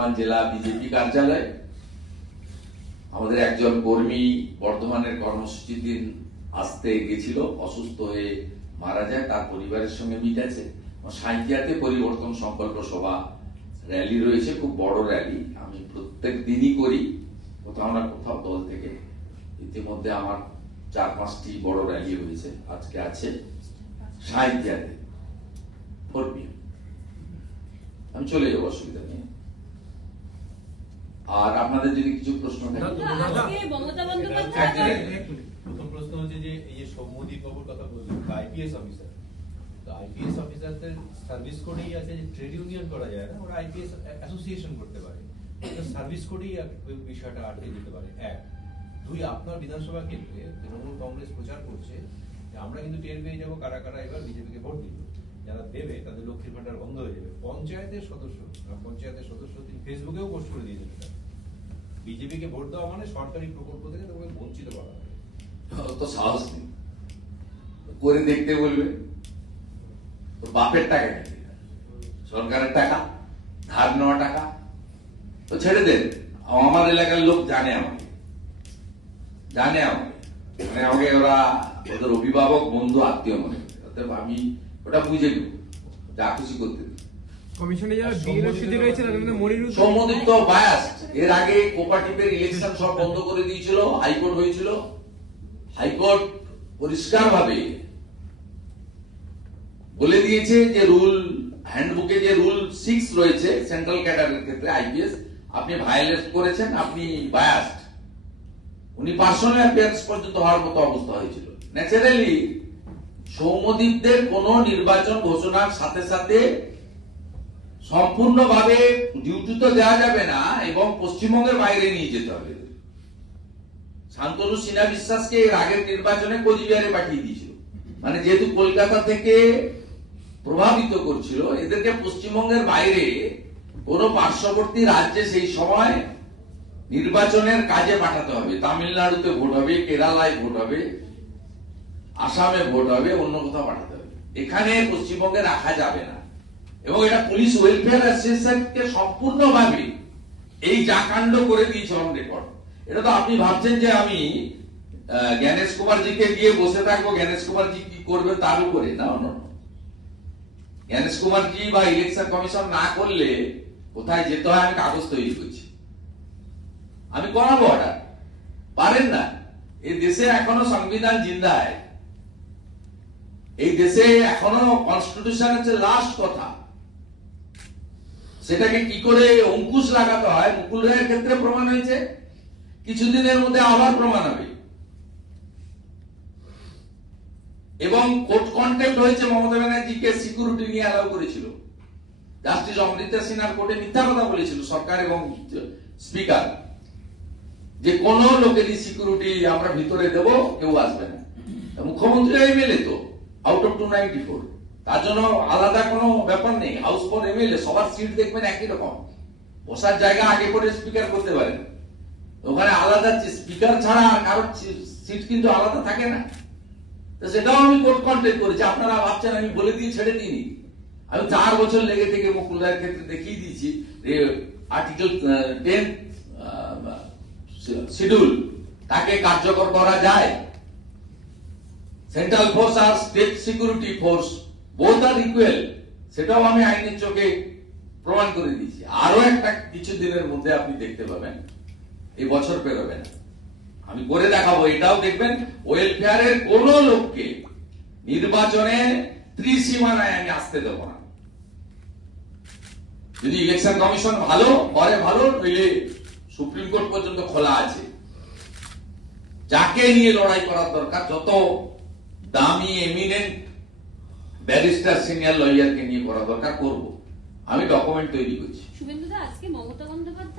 বর্ধমান জেলা বিজেপি কার্যালয়। আমাদের একজন কর্মী বর্ধমানের কর্মসূচি দিন আসতে গেছিল, অসুস্থ হয়ে মারা যায়, তার পরিবারের সঙ্গে মিট আছে পরিবর্তন সংকল্প সভা র্যালি রয়েছে, খুব বড় র্যালি। আমি প্রত্যেক দিনই করি, কোথাও না কোথাও দল থেকে। ইতিমধ্যে আমার চার পাঁচটি বড় র্যালি হয়েছে, আজকে আছে সাঁইকিয়াতে ফোর আমি চলে যাব, অসুবিধা নেই। আর আপনাদের যদি কিছু প্রশ্ন থাকে। প্রথম প্রশ্ন হচ্ছে যে এই যে সৌম্যদীপ বাবুর কথা বললেন আইপিএস অফিসার তো আইপিএস অফিসারদের সার্ভিস কোডেই আছে যে ট্রেড ইউনিয়ন করা যায় না ওরা আইপিএস অ্যাসোসিয়েশন করতে পারে। সার্ভিস কোডেই বিষয়টা আটকে যেতে পারে। এক। দুই আপনার বিধানসভা কেন্দ্রে তৃণমূল কংগ্রেস প্রচার করছে যে আমরা কিন্তু টের পেয়ে যাব কারা কারা এবার বিজেপিকে ভোট দিল। যারা দেবে তাদের লক্ষ্মীর ভান্ডার বন্ধ হয়ে যাবে। পঞ্চায়েতের সদস্য পঞ্চায়েতের সদস্য তিনি ফেসবুকেও পোস্ট করে দিয়েছেন এটা। বিজেপিকে ভোট দেওয়া মানে সরকারি প্রকল্প থেকে তোমাকে বঞ্চিত করা হবে। তো সাহস নেই। করে দেখতে বলবে। তো বাপের টাকা সরকারের টাকা, ধার নেওয়া টাকা। তো ছেড়ে দেন আমার এলাকার লোক জানে আমাকে। জানে আমাকে। মানে আমাকে ওরা, ওদের অভিভাবক, বন্ধু, আত্মীয় মনে করে। আমি ওটা বুঝে নেব। যা খুশি করতে দেব। কমিশনে যারা বিএনএফসিতে রয়েছে তাদের মধ্যে মনিরুল সম্মোদিত বায়াস এর আগে ইলেকশন সব বন্ধ করে দিয়েছিল হাইকোর্ট হয়েছিল। হাইকোর্ট পরিষ্কার ভাবে বলে দিয়েছে যে রুল হ্যান্ডবুকে যে রুল সিক্স রয়েছে সেন্ট্রাল ক্যাডারের ক্ষেত্রে আইপিএস আপনি ভায়োলেট করেছেন আপনি বায়াসড উনি পার্সোনাল অ্যাপিয়ারেন্স পর্যন্ত হওয়ার মতো অবস্থা হয়েছিল। ন্যাচারালি সৌম্যদীপদের কোন নির্বাচন ঘোষণার সাথে সাথে সম্পূর্ণভাবে ডিউটি তো দেওয়া যাবে না, এবং পশ্চিমবঙ্গের বাইরে নিয়ে যেতে হবে। শান্তনু সিনহা বিশ্বাসকে এর আগের নির্বাচনে কোচবিহারে পাঠিয়ে দিয়েছিল। মানে যেহেতু কলকাতা থেকে প্রভাবিত করছিল, এদেরকে পশ্চিমবঙ্গের বাইরে কোন পার্শ্ববর্তী রাজ্যে সেই সময় নির্বাচনের কাজে পাঠাতে হবে। তামিলনাড়ুতে ভোট হবে, কেরালায় ভোট হবে, আসামে ভোট হবে, অন্য কোথাও পাঠাতে হবে। এখানে পশ্চিমবঙ্গে রাখা যাবে না। এবং এটা পুলিশ ওয়েলফেয়ার অ্যাসোসিয়েশনকে সম্পূর্ণভাবে এই জাকাণ্ড করে দিয়েছে অন রেকর্ড এটা তো আপনি ভাবছেন যে আমি জ্ঞানেশ কুমারজিকে দিয়ে বসে থাকব, জ্ঞানেশ কুমারজি কি করবে তার উপরে? না না। জ্ঞানেশ কুমারজি বা ইলেকশন কমিশন না করলে কোথায় যেতে হয়? আমি কাগজ তৈরি করছি। আমি করাবো অর্ডার পারেন না? এই দেশে এখনও সংবিধান জিন্দায়। এই দেশে এখনও কনস্টিটিউশন হচ্ছে লাস্ট কথা। সেটাকে কি করে অঙ্কুশ লাগাতে হয়? মুকুল রায়ের ক্ষেত্রে প্রমাণ হয়েছে। কিছুদিনের মধ্যে আবার প্রমাণ হবে। এবং কোর্ট কন্টেম্প হয়েছে মমতা ব্যানার্জিকে সিকিউরিটি নিয়ে অ্যালাউ করেছিল। জাস্টিস অমৃতা সিনহার কোর্টে মিথ্যা কথা বলেছিল, সরকার এবং স্পিকার, যে কোন লোকেরই সিকিউরিটি আমরা ভিতরে দেব, কেউ আসবে না। মুখ্যমন্ত্রী এমএলএ তো out of two ninety four তার জন্য আলাদা কোনো ব্যাপার নেই। হাউস ফর এমএলএ সবার সিট দেখবেন একই রকম। বসার জায়গা আগে করে স্পিকার করতে পারেন। ওখানে আলাদা স্পিকার ছাড়া আর কারোর সিট কিন্তু আলাদা থাকে না। তো সেটাও আমি কোর্ট কন্টেক্ট করেছি। আপনারা ভাবছেন আমি বলে দিয়ে ছেড়ে দিইনি। আমি চার বছর লেগে থেকে মুকুল ক্ষেত্রে দেখিয়ে দিয়েছি আর্টিকেল টেন শিডিউল তাকে কার্যকর করা যায়। সেন্ট্রাল ফোর্স আর স্টেট সিকিউরিটি ফোর্স বোথ আর ইকুয়াল সেটাও আমি আইনের চোখে প্রমাণ করে দিয়েছি। আরও একটা কিছু দিনের মধ্যে আপনি দেখতে পাবেন। এই বছর পেরোবে না। আমি করে দেখাবো, এটাও দেখবেন ওয়েলফেয়ারের কোন লোককে নির্বাচনে ত্রিসীমানায় আমি আসতে দেবো না। যদি ইলেকশন কমিশন ভালো করে ভালো, নইলে সুপ্রিম কোর্ট পর্যন্ত খোলা আছে। যাকে নিয়ে লড়াই করার দরকার, যত দামি এমিনেন্ট ব্যারিস্টার, সিনিয়র লয়ারকে নিয়ে করা দরকার, করব। আমি ডকুমেন্ট তৈরি করছি। শুভেন্দুদা, আজকে মমতা বন্দ্যোপাধ্যায়